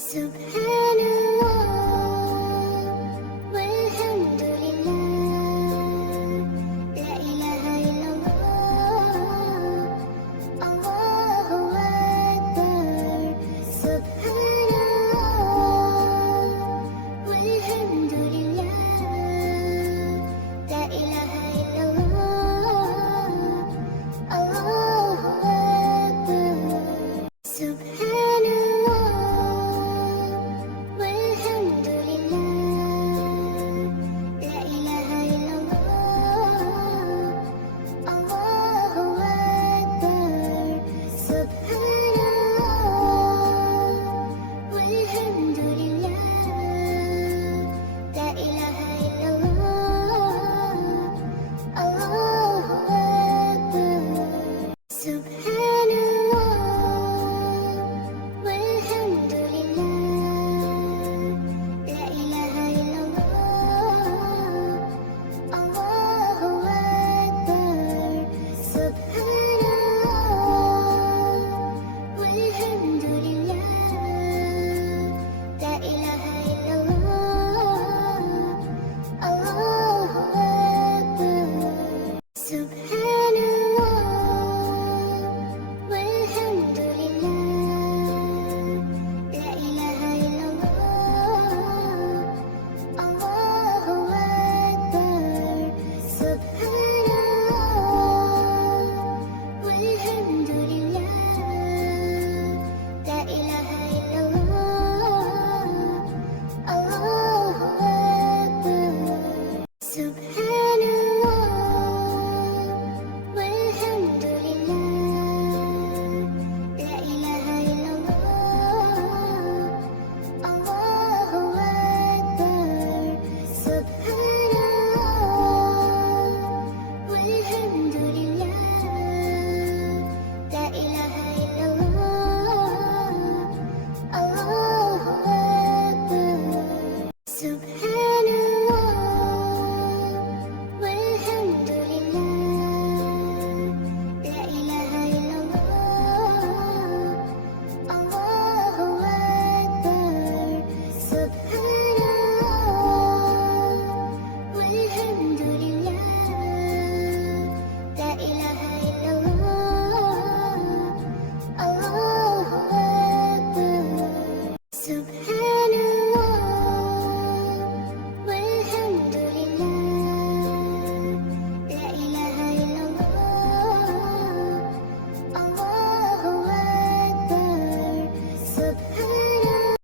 سبحان الله والحمد لله لا إله إلا الله الله أكبر سبحان الله والحمد لله لا إله إلا الله الله أكبر سبحان الله والحمد لله لا إله إلا الله الله أكبر سبحان الله والحمد